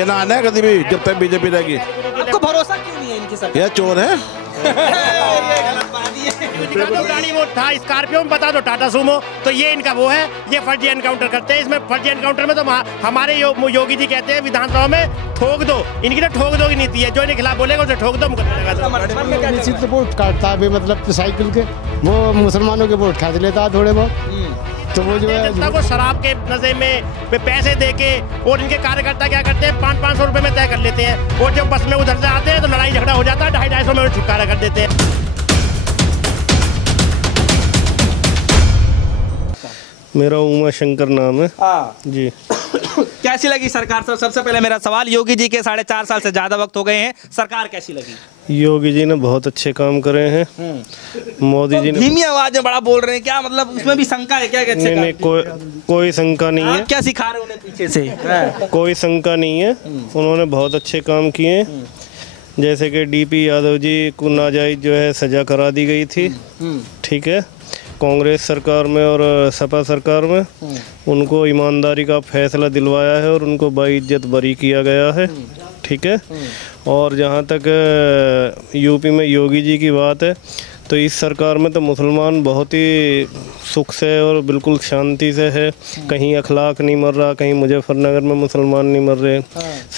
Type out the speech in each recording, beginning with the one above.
ये ना आना है कभी भी जब तक बीजेपी रहेगी। आपको भरोसा क्यों नहीं है इनकी सरकार? ये चोर है। गाड़ी वो था स्कॉर्पियो में, बता दो टाटा सुमो, तो ये इनका वो है, ये फर्जी एनकाउंटर करते हैं। इसमें फर्जी एनकाउंटर में तो हमारे योगी जी कहते हैं विधानसभा में ठोक दो, इनकी तो ठोक दो की नीति है, जो इनके खिलाफ बोलेगा उसे ठोक दो। निश्चित वोट काटता है मतलब साइकिल के, वो मुसलमानों के वोट खा लेता है थोड़े बहुत। तो वो जो है जनता को शराब के नशे में पैसे देके, और इनके कार्यकर्ता क्या करते हैं 500-500 रुपए में तय कर लेते हैं, और जब बस में उधर से आते हैं तो लड़ाई झगड़ा हो जाता है, 250-250 में छुटकारा कर देते हैं। मेरा उमा शंकर नाम है। हाँ जी। कैसी लगी सरकार? सबसे पहले मेरा सवाल, योगी जी के 4.5 साल से ज्यादा वक्त हो गए हैं, सरकार कैसी लगी? योगी जी ने बहुत अच्छे काम करे हैं। मोदी जी ने धीमी आवाज में बड़ा बोल रहे हैं, क्या मतलब उसमें भी शंका है क्या? नहीं, कोई शंका नहीं है। क्या सिखा रहे हैं उन्हें पीछे से? कोई शंका नहीं है, उन्होंने बहुत अच्छे काम किए। जैसे कि डीपी यादव जी को नाजायज जो है सजा करा दी गई थी, ठीक है, कांग्रेस सरकार में और सपा सरकार में उनको ईमानदारी का फैसला दिलवाया है और उनको बाइज्जत बरी किया गया है, ठीक है। और जहाँ तक यूपी में योगी जी की बात है, तो इस सरकार में तो मुसलमान बहुत ही सुख से और बिल्कुल शांति से है। कहीं अखलाक नहीं मर रहा, कहीं मुजफ्फरनगर में मुसलमान नहीं मर रहे,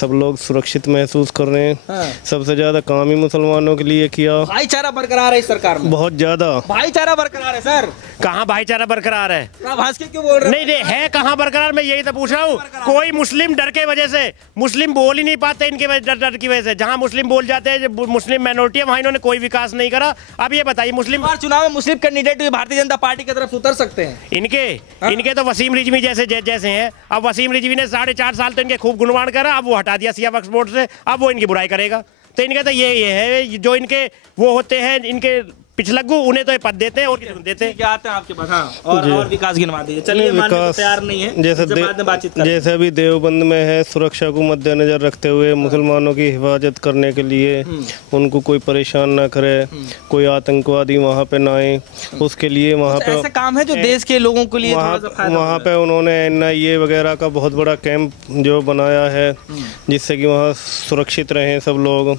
सब लोग सुरक्षित महसूस कर रहे हैं। सबसे ज़्यादा काम ही मुसलमानों के लिए किया। भाईचारा बरकरार है इस सरकार में, बहुत ज़्यादा भाईचारा बरकरार है। सर कहाँ भाईचारा बरकरार है? भाज के क्यों बोल रहे? नहीं है कहाँ बरकरार, मैं यही तो पूछ रहा हूँ। कोई मुस्लिम डर के वजह से मुस्लिम बोल ही नहीं पाते, इनके डर की वजह से। जहाँ मुस्लिम बोल जाते हैं, मुस्लिम माइनॉरिटी है, वहाँ इन्होंने कोई विकास नहीं करा। अब ये बताइए, मुस्लिम चुनाव में मुस्लिम कैंडिडेट भी भारतीय जनता पार्टी की तरफ उतर सकते हैं? इनके तो वसीम रिजवी जैसे हैं। अब वसीम रिजवी ने 4.5 साल तो इनके खूब गुणगान करा, अब वो हटा दिया सिया वक्फ बोर्ड से, अब वो इनकी बुराई करेगा। तो इनका तो ये है, जो इनके वो होते हैं, इनके पिछलग्गू, उन्हें तो ये पद देते हैं और किसी को देते हैं। क्या आते हैं आपके पास? हाँ, और विकास गिनवा दीजिए। चलिए, मानने को तैयार नहीं है, जैसे अभी देवबंद में है, सुरक्षा को मद्देनजर रखते हुए मुसलमानों की हिफाजत करने के लिए उनको कोई परेशान ना करे, कोई आतंकवादी वहाँ पे ना आए, उसके लिए वहाँ पे ऐसे काम है जो देश के लोगों के लिए वहाँ पे उन्होंने NIA वगैरह का बहुत बड़ा कैंप जो बनाया है, जिससे कि वहाँ सुरक्षित रहें सब लोग,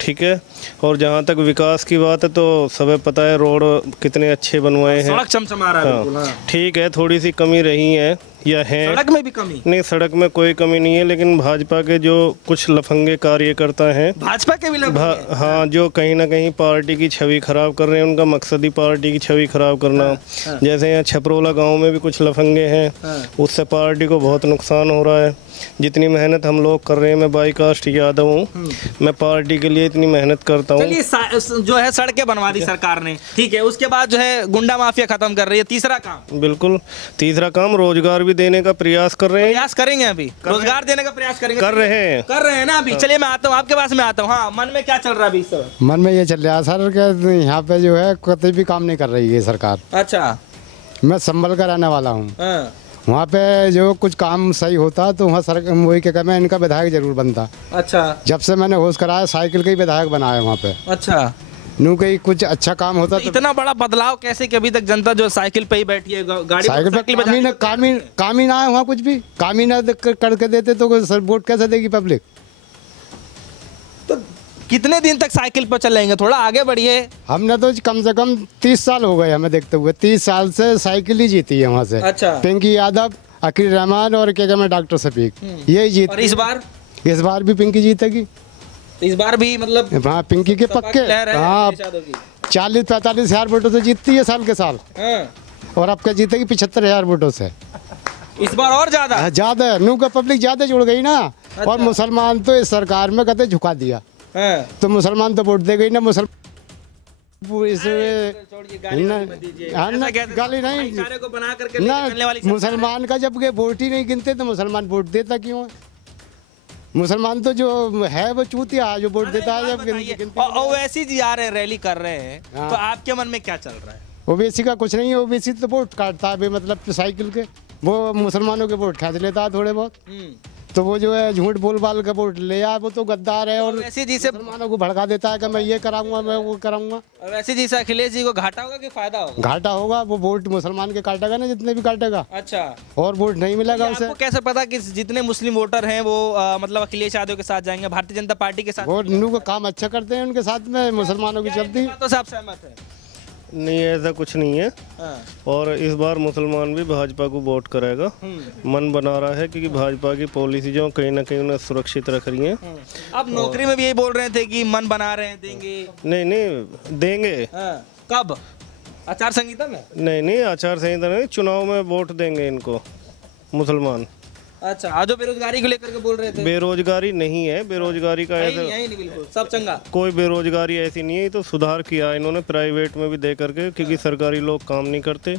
ठीक है। और जहाँ तक विकास की बात है, तो सबे पता है रोड कितने अच्छे बनवाए हैं, सड़क चमचमा रहा है। हाँ। ठीक है, थोड़ी सी कमी रही है या है, सड़क में भी कमी नहीं, सड़क में कोई कमी नहीं है, लेकिन भाजपा के जो कुछ लफंगे कार्यकर्ता हैं, भाजपा के भी हाँ, जो कहीं ना कहीं पार्टी की छवि खराब कर रहे हैं, उनका मकसद ही पार्टी की छवि खराब करना। जैसे यहाँ छपरोला गाँव में भी कुछ लफंगे हैं, उससे पार्टी को बहुत नुकसान हो रहा है। जितनी मेहनत हम लोग कर रहे हैं, मैं बाईकास्ट यादव हूँ, मैं पार्टी के लिए इतनी मेहनत करता हूँ। चलिए, जो है सड़कें बनवा दी सरकार ने, ठीक है, उसके बाद जो है गुंडा माफिया खत्म कर रही है। तीसरा काम? बिल्कुल, तीसरा काम रोजगार भी देने का प्रयास कर रहे हैं। प्रयास करेंगे, अभी रोजगार देने का प्रयास करेंगे, कर रहे हैं ना अभी। चलिए, मैं आता हूँ आपके पास में आता हूँ। हाँ, मन में क्या चल रहा है अभी? मन में ये चल रहा है सर कि यहाँ पे जो है कतई भी काम नहीं कर रही है सरकार। अच्छा, मैं संभल का रहने वाला हूँ। वहाँ पे जो कुछ काम सही होता तो वहाँ सर वही क्या मैं इनका विधायक जरूर बनता। अच्छा, जब से मैंने होश कराया, साइकिल का ही विधायक बनाया वहाँ पे। अच्छा, नू कहीं कुछ अच्छा काम होता तो इतना बड़ा बदलाव कैसे कि अभी तक जनता जो साइकिल पे ही बैठी है, गाड़ी साइकिल पे काम ही ना है वहाँ, कुछ भी काम ही ना करके देते तो सर वोट कैसे देगी पब्लिक? तो कितने दिन तक साइकिल पर चलेंगे? थोड़ा आगे बढ़िए। हमने तो कम से कम 30 साल हो गए हमें देखते हुए, 30 साल से साइकिल ही जीती है वहाँ से। अच्छा, पिंकी यादव, अकील रहमान और क्या कहते हैं डॉक्टर शफीक, यही जीत। और इस बार भी पिंकी जीतेगी। इस बार भी मतलब हाँ, पिंकी के पक्के। हाँ, 40-45 हजार वोटों से जीतती है साल के साल। और अब क्या जीतेगी 75 हजार वोटों से। इस बार और ज्यादा नू का पब्लिक ज्यादा जुड़ गई ना। और मुसलमान तो इस सरकार में कहते झुका दिया, तो मुसलमान तो वोट देगा ही ना। गाली नहीं ना, मुसलमान का जब वोट ही नहीं गिनते तो मुसलमान वोट देता क्यों है? मुसलमान तो जो है वो चूतिया जो वोट देता है जब ओवैसी जी आ रहे हैं, रैली कर रहे हैं, तो आपके मन में क्या चल रहा है? ओवैसी का कुछ नहीं है, ओवैसी तो वोट काटता है मतलब साइकिल के, वो मुसलमानों के वोट खा लेता है थोड़े बहुत। तो वो जो है झूठ बोल बाल का वोट ले आया, वो तो गद्दार है और वैसे जी से मुसलमानों को भड़का देता है कि मैं ये कराऊंगा, मैं वो कराऊंगा। वैसे जी से अखिलेश जी को घाटा होगा कि फायदा होगा? घाटा होगा, वो वोट मुसलमान के काटेगा ना जितने भी काटेगा, अच्छा, और वोट नहीं मिलेगा ये उसे। आपको कैसे पता कि जितने मुस्लिम वोटर हैं वो मतलब अखिलेश यादव के साथ जाएंगे, भारतीय जनता पार्टी के साथ? वो इन्हों का काम अच्छा करते हैं, उनके साथ में मुसलमानों की चलती। बातों से आप सहमत हैं? नहीं, ऐसा कुछ नहीं है। हाँ। और इस बार मुसलमान भी भाजपा को वोट करेगा, मन बना रहा है, क्योंकि भाजपा की पॉलिसी जो कहीं ना कहीं उन्हें सुरक्षित रख रही हैं। अब नौकरी में भी यही बोल रहे थे कि मन बना रहे हैं, देंगे। नहीं देंगे। हाँ। कब? आचार संहिता में? नहीं, आचार संहिता नहीं, चुनाव में वोट देंगे इनको मुसलमान। अच्छा, आज जो बेरोजगारी को लेकर के बोल रहे थे? बेरोजगारी नहीं है, बेरोजगारी का ऐसा नहीं, बिल्कुल सब चंगा। कोई बेरोजगारी ऐसी नहीं है। ये तो सुधार किया इन्होंने प्राइवेट में भी दे करके, क्योंकि सरकारी लोग काम नहीं करते,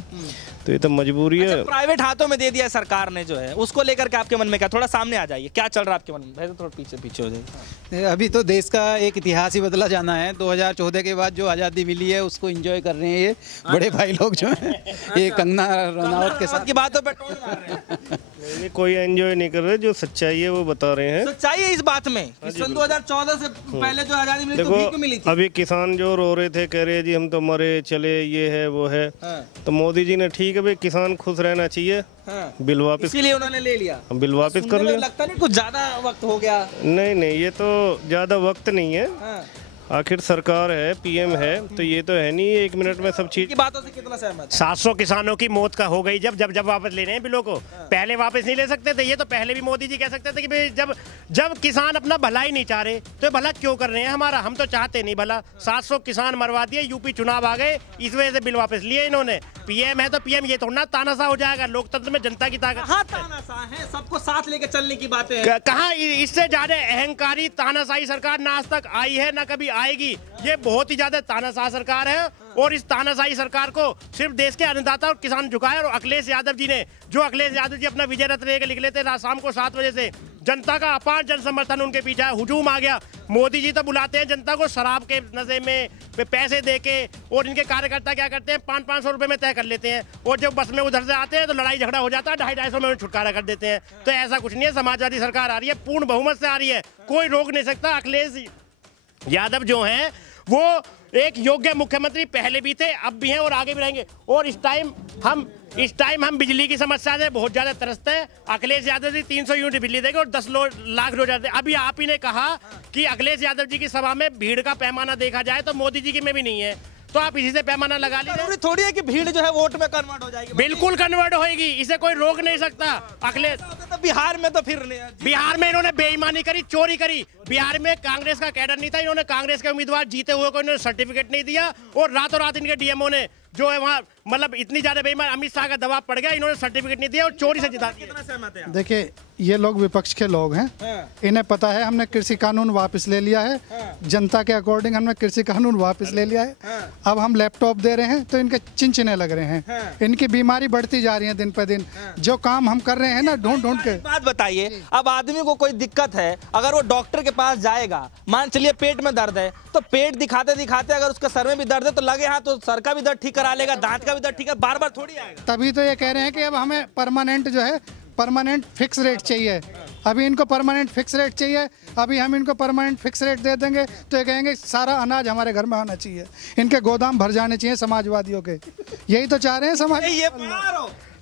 तो ये तो मजबूरी है। अच्छा, प्राइवेट हाथों में दे दिया है सरकार ने जो है, उसको लेकर के आपके मन में क्या? थोड़ा सामने आ जाइए, क्या चल रहा है आपके मन में? भाई थोड़ा पीछे हो जाइए। अभी तो देश का एक इतिहास ही बदला जाना है। 2014 के बाद जो आज़ादी मिली है उसको एंजॉय कर रहे हैं ये बड़े भाई लोग जो हैं, ये कंगना रनौत के साथ की बातों पे टोन मार रहे हैं। नहीं, कोई एंजॉय नहीं कर रहे, जो सच्चाई है वो बता रहे हैं। सच्चाई है इस बात में कि सन 2014 से पहले जो आज़ादी मिली तो भीख मिली थी। अभी किसान जो रो रहे थे, कह रहे जी हम तो मरे चले, ये है वो है, तो मोदी जी ने ठीक है भाई, किसान खुश रहना चाहिए, बिल वापस, इसीलिए उन्होंने ले लिया, बिल वापस कर लिया। लगता नहीं कुछ ज्यादा वक्त हो गया? नहीं, ये तो ज्यादा वक्त नहीं है। आखिर सरकार है, पीएम है, तो ये तो है नहीं 1 मिनट में सब चीज। की बातों से कितना सहमत? 700 किसानों की मौत का हो गई जब वापस ले रहे हैं बिलों को। पहले वापस नहीं ले सकते थे, ये तो पहले भी मोदी जी कह सकते थे कि भाई जब किसान अपना भला ही नहीं चाह रहे तो भला क्यों कर रहे हैं हमारा, हम तो चाहते नहीं भला। 700 किसान मरवा दिए, यूपी चुनाव आ गए, इस वजह से बिल वापस लिए इन्होंने। पीएम है तो पीएम ये थोड़ा तानाशाह हो जाएगा, लोकतंत्र में जनता की ताकत। हाँ, तानाशाह है, सबको साथ लेके चलने की बातें हैं। कहाँ इससे ज्यादा अहंकारी तानाशाही सरकार ना आज तक आई है ना कभी आएगी। ये बहुत ही ज्यादा तानाशाह सरकार है, और इस तानाशाही सरकार को सिर्फ देश के अन्नदाता और किसान झुकाए। और अखिलेश यादव जी ने, जो अखिलेश यादव जी अपना विजय रथ लेकर निकले थे शाम को 7 बजे से, जनता का अपार जन समर्थन उनके पीछे है, हुजूम आ गया। मोदी जी तो बुलाते हैं जनता को शराब के नशे में पैसे देके, और इनके कार्यकर्ता क्या करते हैं 500-500 रुपए में तय कर लेते हैं, और जब बस में उधर से आते हैं तो लड़ाई झगड़ा हो जाता है, 250-250 में छुटकारा कर देते हैं। तो ऐसा कुछ नहीं है, समाजवादी सरकार आ रही है, पूर्ण बहुमत से आ रही है, कोई रोक नहीं सकता। अखिलेश यादव जो हैं वो एक योग्य मुख्यमंत्री पहले भी थे, अब भी हैं और आगे भी रहेंगे। और इस टाइम हम बिजली की समस्या से बहुत ज्यादा त्रस्त हैं। अखिलेश यादव जी 300 यूनिट बिजली देंगे और 10 लाख रोजगार देंगे। अभी आप ही ने कहा कि अखिलेश यादव जी की सभा में भीड़ का पैमाना देखा जाए तो मोदी जी की में भी नहीं है, तो आप इसी से पैमाना लगा लीजिए। थोड़ी है कि भीड़ जो है वोट में कन्वर्ट हो जाएगी। बिल्कुल कन्वर्ट होएगी, इसे कोई रोक नहीं सकता। अखिलेश तो बिहार में तो फिर बिहार में इन्होंने बेईमानी करी, चोरी करी। बिहार में कांग्रेस का कैडर नहीं था, इन्होंने कांग्रेस के उम्मीदवार जीते हुए को इन्होंने सर्टिफिकेट नहीं दिया, और रातों रात इनके डीएमओ ने जो है वहाँ मतलब इतनी ज्यादा बेईमान, अमित शाह का दबाव पड़ गया, इन्होंने सर्टिफिकेट नहीं दिया और चोरी से जिता दिया। देखिए, ये लोग विपक्ष के लोग हैं, इन्हें पता है हमने कृषि कानून वापस ले लिया है, जनता के अकॉर्डिंग हमने कृषि कानून वापस ले लिया है। अब हम लैपटॉप दे रहे हैं तो इनके चिनचिने लग रहे हैं, इनकी बीमारी बढ़ती जा रही है दिन पर दिन। जो काम हम कर रहे हैं ना ढूंढ के। बात बताइए, अब आदमी को कोई दिक्कत है, अगर वो डॉक्टर के पास जाएगा, मान चलिए पेट में दर्द है, तो पेट दिखाते दिखाते अगर उसका सर में भी दर्द है तो लगे हाँ तो सर का भी दर्द ठीक करा लेगा, दांत का भी दर्द ठीक है, बार बार थोड़ी आएगा। तभी तो ये कह रहे हैं कि अब हमें परमानेंट जो है परमानेंट फिक्स रेट चाहिए। अभी इनको परमानेंट फिक्स रेट चाहिए, अभी हम इनको परमानेंट फिक्स रेट दे देंगे तो ये कहेंगे सारा अनाज हमारे घर में आना चाहिए, इनके गोदाम भर जाने चाहिए समाजवादियों के। यही तो चाह रहे हैं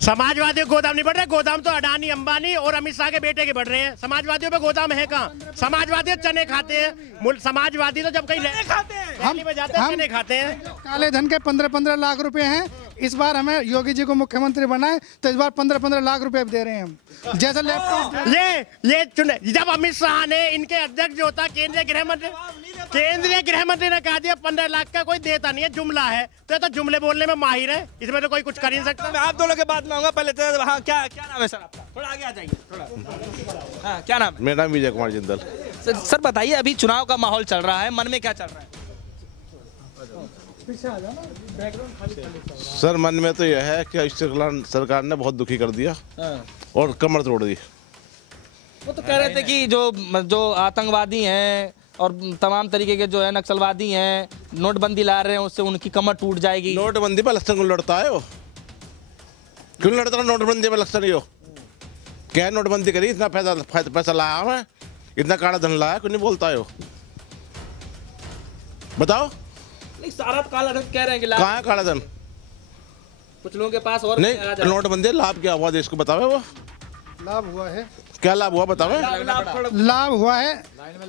समाजवादियों के गोदाम नहीं बढ़ रहे, गोदाम तो अडानी अंबानी और अमित शाह के बेटे के बढ़ रहे हैं। समाजवादियों पे गोदाम है कहाँ? समाजवादी चने खाते हैं, समाजवादी तो जब कहीं खाते हैं, रैली में जाते हैं, चने खाते हैं। काले धन के 15-15 लाख रुपए हैं। इस बार हमें योगी जी को मुख्यमंत्री बनाए तो इस बार 15-15 लाख रुपए दे रहे हैं हम। जैसे लैपटॉप ये चुने, जब अमित शाह ने इनके अध्यक्ष जो था केंद्रीय गृह मंत्री ने कहा दिया 15 लाख का कोई देता नहीं है, जुमला है, तो ये तो जुमले बोलने में माहिर है, इसमें तो कोई कुछ कर नहीं सकता। मैं आप दोनों के बात में आऊंगा, पहले तो हाँ, क्या नाम है सर आपका? थोड़ा आगे आ जाइए थोड़ा। हाँ, क्या नाम है? मेरा नाम विजय कुमार जिंदल। सर बताइए, अभी चुनाव का माहौल चल रहा है, मन में क्या चल रहा है? सर मन में तो यह है कि सरकार ने बहुत दुखी कर दिया और कमर तोड़ दी। वो तो कह रहे थे कि जो आतंकवादी हैं और तमाम तरीके के जो है नक्सलवादी हैं, नोटबंदी ला रहे हैं, उससे उनकी कमर टूट जाएगी। नोटबंदी पर इलेक्शन क्यों लड़ता है वो? क्यों लड़ता है नोटबंदी पर इलेक्शन? यो क्या नोटबंदी करी, इतना पैसा लाया मैं, इतना काला धन लाया, कोई नहीं बोलता है वो। बताओ। नहीं, सारा काला धन कह रहे हैं कि लाभ कहाँ है काला धन? कुछ लोगों के पास और नहीं, नोटबंदी लाभ क्या हुआ देश को बतावे वो? लाभ हुआ है, क्या लाभ हुआ बतावे? लाभ हुआ है।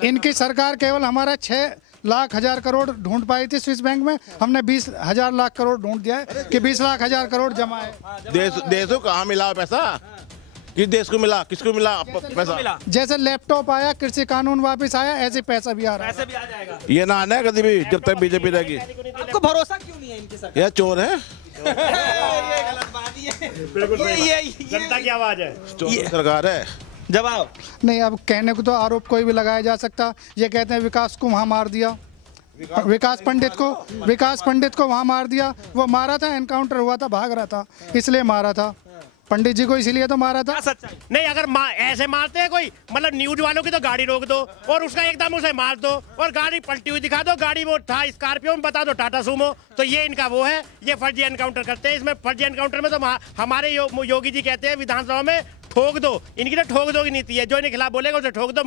इनकी सरकार केवल हमारा 6,00,000 करोड़ ढूंढ पाई थी स्विस बैंक में, हमने 20,000 लाख करोड़ ढूंढ दिया है कि 20,00,000 करोड़ जमा है। देश को कहाँ मिला पैसा? किस देश को मिला, किसको मिला पैसा? जैसे लैपटॉप आया, कृषि कानून वापस आया, ऐसे पैसा भी आ रहा है। पैसे भी आ जाएगा। ये ना आना है कभी भी जब तक बीजेपी रहेगी। आपको भरोसा क्यों नहीं है इनकी सरकार? ये चोर है, ये गलत बात है। बिल्कुल जनता की आवाज है, चोर सरकार है। जवाब नहीं, अब कहने को तो आरोप कोई भी लगाया जा सकता। ये कहते हैं विकास को वहाँ मार दिया, विकास पंडित को वहाँ मार दिया। वो मारा था, एनकाउंटर हुआ था, भाग रहा था, इसलिए मारा था। पंडित जी को इसीलिए तो मारा था। नहीं, अगर ऐसे मारते हैं कोई, मतलब न्यूज वालों की तो गाड़ी रोक दो और उसका एकदम उसे मार दो और गाड़ी पलटी हुई दिखा दो। गाड़ी वो था स्कॉर्पियो में, बता दो टाटा सुमो, तो ये इनका वो है, ये फर्जी एनकाउंटर करते हैं। इसमें फर्जी एनकाउंटर में तो हमारे योगी जी कहते हैं विधानसभा में ठोक दो, इनकी तो ठोक दो की नीति है, जो इनके खिलाफ बोलेगा उसे ठोक दो।